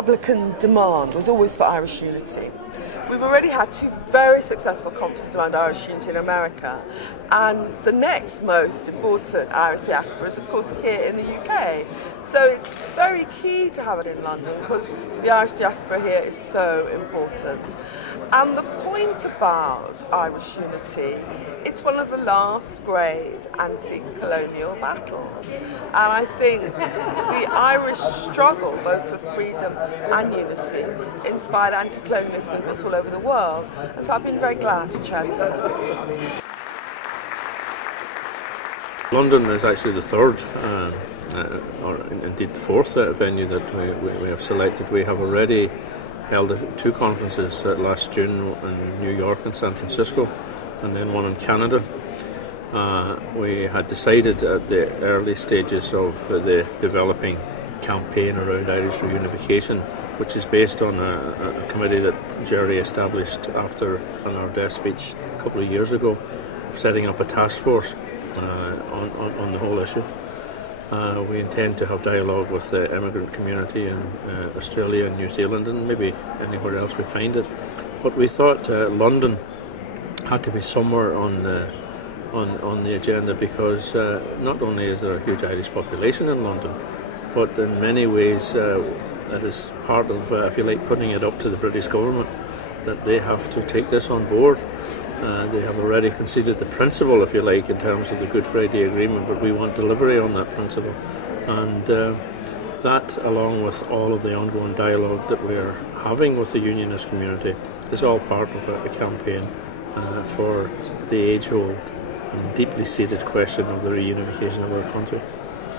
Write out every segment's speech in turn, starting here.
Republican demand was always for Irish unity. We've already had 2 very successful conferences around Irish unity in America, and the next most important Irish diaspora is, of course, here in the UK. So it's very key to have it in London because the Irish diaspora here is so important. And the point about Irish unity, it's one of the last great anti-colonial battles. And I think the Irish struggle, both for freedom and unity, inspired anti-colonialist movements all over the world. And so I've been very glad to chair this event. London is actually the third, or indeed the fourth venue that we have selected. We have already held 2 conferences last June in New York and San Francisco, and then one in Canada. We had decided at the early stages of the developing campaign around Irish reunification, which is based on a committee that Jerry established after an Ardèche speech a couple of years ago, setting up a task force on the whole issue. We intend to have dialogue with the immigrant community in Australia and New Zealand and maybe anywhere else we find it. But we thought London had to be somewhere on the agenda because not only is there a huge Irish population in London, but in many ways that is part of, if you like, putting it up to the British government that they have to take this on board. They have already conceded the principle, if you like, in terms of the Good Friday Agreement, but we want delivery on that principle. And that, along with all of the ongoing dialogue that we are having with the unionist community, is all part of a campaign for the age-old and deeply seated question of the reunification of our country.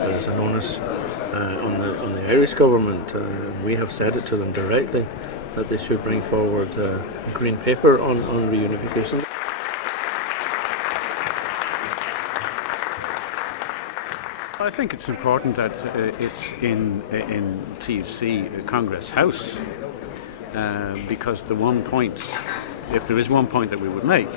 There is an onus on the Irish government, and we have said it to them directly, that they should bring forward a green paper on reunification. I think it's important that it's in TUC Congress House because the one point, if there is one point that we would make,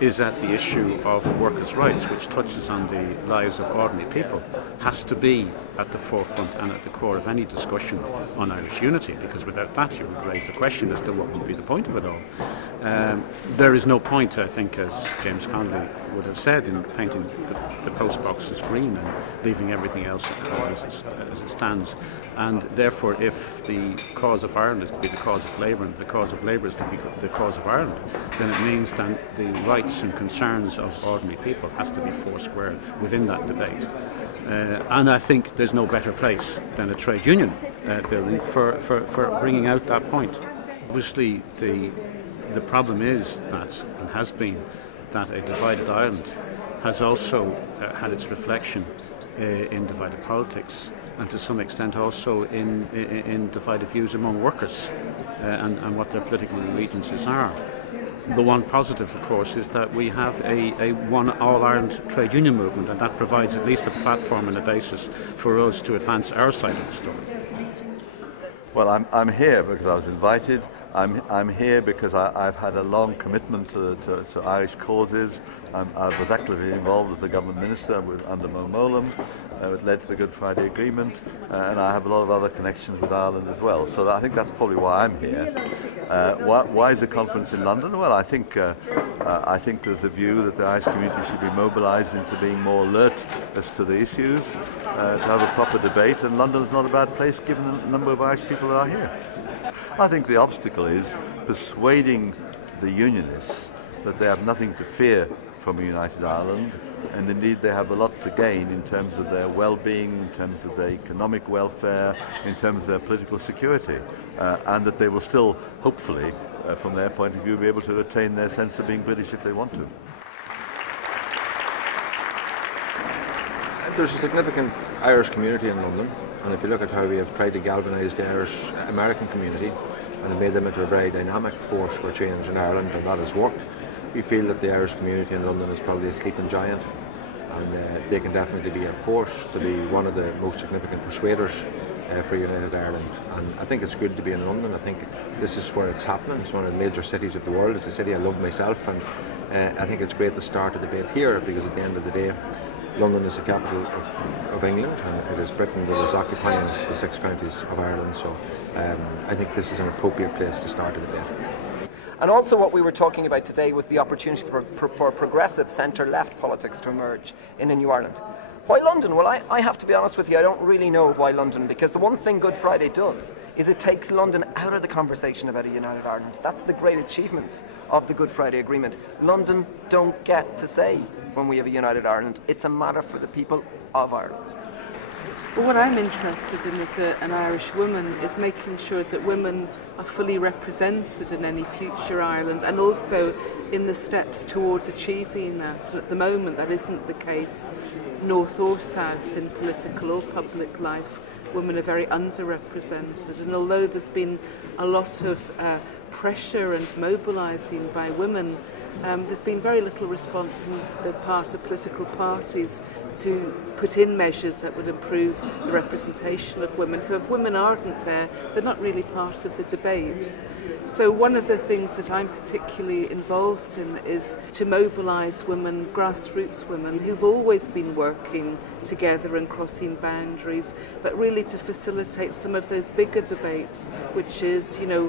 is that the issue of workers' rights, which touches on the lives of ordinary people, has to be at the forefront and at the core of any discussion on Irish unity, because without that you would raise the question as to what would be the point of it all. There is no point, I think, as James Connolly would have said, in painting the post boxes green and leaving everything else as it stands. And therefore, if the cause of Ireland is to be the cause of Labour, and if the cause of Labour is to be the cause of Ireland, then it means that the rights and concerns of ordinary people has to be foursquare within that debate. And I think there's no better place than a trade union building for bringing out that point. Obviously, the problem is that, and has been, that a divided Ireland has also had its reflection in divided politics, and to some extent also in divided views among workers and what their political allegiances are. The one positive, of course, is that we have a one all-Ireland trade union movement, and that provides at least a platform and a basis for us to advance our side of the story. Well, I'm here because I was invited. I'm here because I've had a long commitment to Irish causes. I was actively involved as a government minister under Mo Mowlam. It led to the Good Friday Agreement, and I have a lot of other connections with Ireland as well. So I think that's probably why I'm here. Why is the conference in London? Well, I think there's a view that the Irish community should be mobilised into being more alert as to the issues, to have a proper debate, and London's not a bad place given the number of Irish people that are here. I think the obstacle is persuading the unionists that they have nothing to fear from a united Ireland, and indeed they have a lot to gain in terms of their well-being, in terms of their economic welfare, in terms of their political security, and that they will still, hopefully, from their point of view, be able to retain their sense of being British if they want to. There's a significant Irish community in London, and if you look at how we have tried to galvanise the Irish American community and made them into a very dynamic force for change in Ireland, and that has worked, we feel that the Irish community in London is probably a sleeping giant, and they can definitely be a force to be one of the most significant persuaders for United Ireland. And I think it's good to be in London. I think this is where it's happening. It's one of the major cities of the world. It's a city I love myself, and I think it's great to start a debate here, because at the end of the day, London is the capital of England, and it is Britain that is occupying the 6 counties of Ireland, so I think this is an appropriate place to start a debate. And also what we were talking about today was the opportunity for progressive centre-left politics to emerge in a new Ireland. Why London? Well, I have to be honest with you, I don't really know why London, because the one thing Good Friday does is it takes London out of the conversation about a united Ireland. That's the great achievement of the Good Friday Agreement. London don't get to say when we have a united Ireland. It's a matter for the people of Ireland. Well, what I'm interested in as an Irish woman is making sure that women are fully represented in any future Ireland, and also in the steps towards achieving that. And at the moment that isn't the case, north or south, in political or public life. Women are very underrepresented, and although there's been a lot of pressure and mobilising by women, there's been very little response on the part of political parties to put in measures that would improve the representation of women. So if women aren't there, they're not really part of the debate. So one of the things that I'm particularly involved in is to mobilise women, grassroots women, who've always been working together and crossing boundaries, but really to facilitate some of those bigger debates, which is, you know,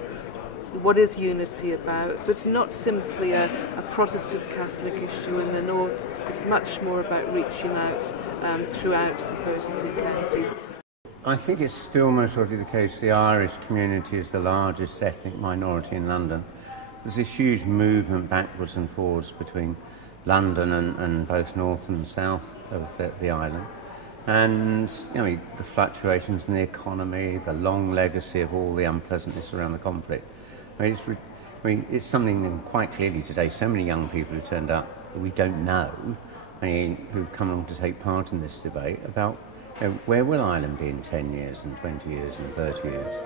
what is unity about? So it's not simply a Protestant Catholic issue in the north, it's much more about reaching out throughout the 32 counties. I think it's still most likely the case the Irish community is the largest ethnic minority in London. There's this huge movement backwards and forwards between London and both north and south of the island. And you know, the fluctuations in the economy, the long legacy of all the unpleasantness around the conflict. I mean, it's something quite clearly today, so many young people who turned up that we don't know, who've come along to take part in this debate about where will Ireland be in 10 years and 20 years and 30 years.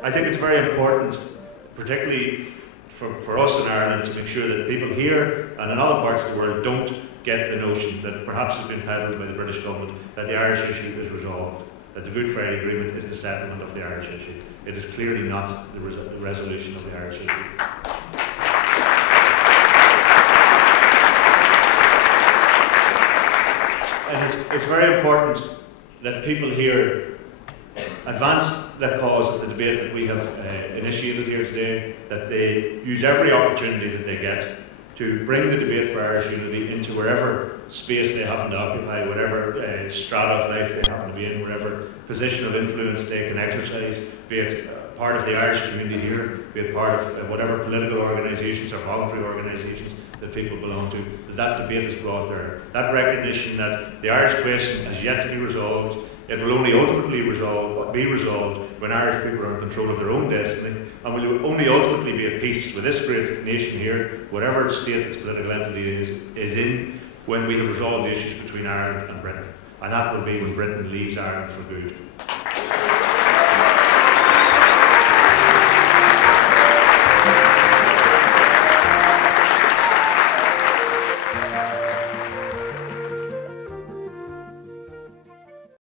I think it's very important, particularly for us in Ireland, to make sure that people here and in other parts of the world don't get the notion that perhaps has been peddled by the British government that the Irish issue is resolved, that the Good Friday Agreement is the settlement of the Irish issue. It is clearly not the resolution of the Irish issue. And it's very important that people here advance that cause of the debate that we have initiated here today, that they use every opportunity that they get to bring the debate for Irish unity into wherever space they happen to occupy, whatever strata of life they happen to be in, whatever position of influence they can exercise, be it part of the Irish community here, be it part of whatever political organisations or voluntary organisations that people belong to, that debate is brought there. That recognition that the Irish question has yet to be resolved. It will only ultimately be resolved when Irish people are in control of their own destiny, and will only ultimately be at peace with this great nation here, whatever state its political entity is in, when we have resolved the issues between Ireland and Britain. And that will be when Britain leaves Ireland for good.